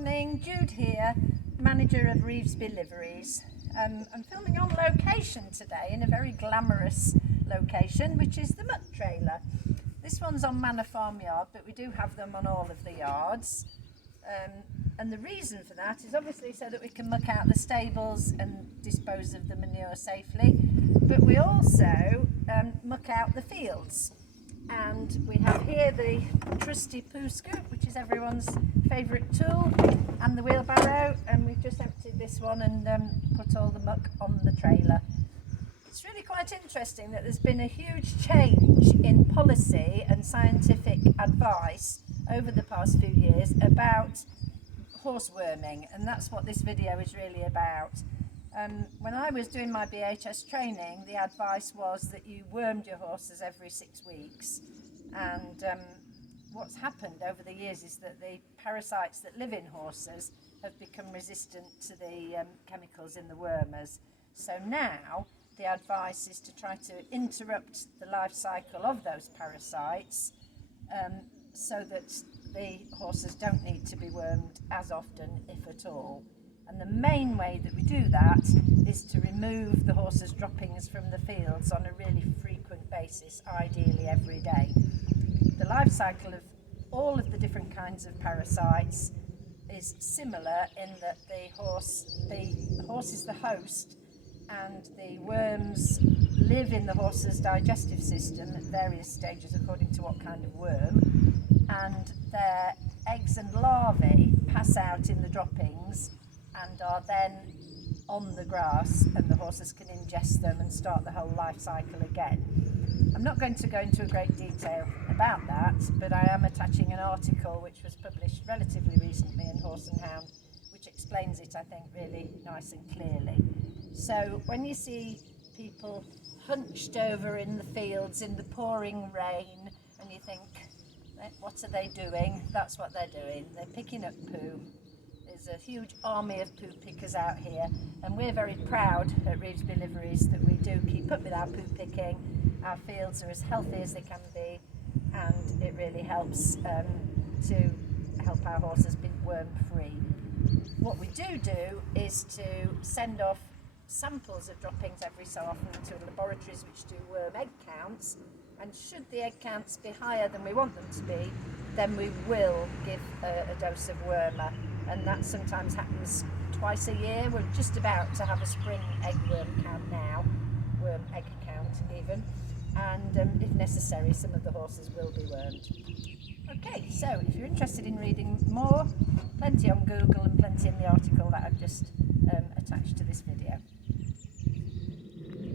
morning, Jude here, manager of Revesby Liveries. I'm filming on location today in a very glamorous location, which is the muck trailer. This one's on Manor Farm Yard, but we do have them on all of the yards. And the reason for that is obviously so that we can muck out the stables and dispose of the manure safely, but we also muck out the fields. And we have here the trusty poo scoop, which is everyone's favourite tool, and the wheelbarrow, and we've just emptied this one and put all the muck on the trailer. It's really quite interesting that there's been a huge change in policy and scientific advice over the past few years about horse worming, and that's what this video is really about. When I was doing my BHS training, the advice was that you wormed your horses every 6 weeks, and what's happened over the years is that the parasites that live in horses have become resistant to the chemicals in the wormers. So now the advice is to try to interrupt the life cycle of those parasites so that the horses don't need to be wormed as often, if at all. And the main way that we do that is to remove the horses' droppings from the fields on a really frequent basis, ideally every day. The life cycle of all of the different kinds of parasites is similar in that the horse is the host, and the worms live in the horse's digestive system at various stages according to what kind of worm, and their eggs and larvae pass out in the droppings and are then on the grass, and the horses can ingest them and start the whole life cycle again. I'm not going to go into a great detail about that, but I am attaching an article which was published relatively recently in Horse and Hound, which explains it, I think, really nice and clearly. So when you see people hunched over in the fields in the pouring rain and you think, what are they doing? That's what they're doing. They're picking up poo. There's a huge army of poo pickers out here, and we're very proud at Revesby Liveries that we do keep up with our poo picking. Our fields are as healthy as they can be, and it really helps to help our horses be worm free. What we do is to send off samples of droppings every so often to laboratories which do worm egg counts, and should the egg counts be higher than we want them to be, then we will give a dose of wormer, and that sometimes happens twice a year. We're just about to have a spring eggworm count now, worm egg count even, and if necessary some of the horses will be wormed. Okay, so if you're interested in reading more, plenty on Google and plenty in the article that I've just attached to this video.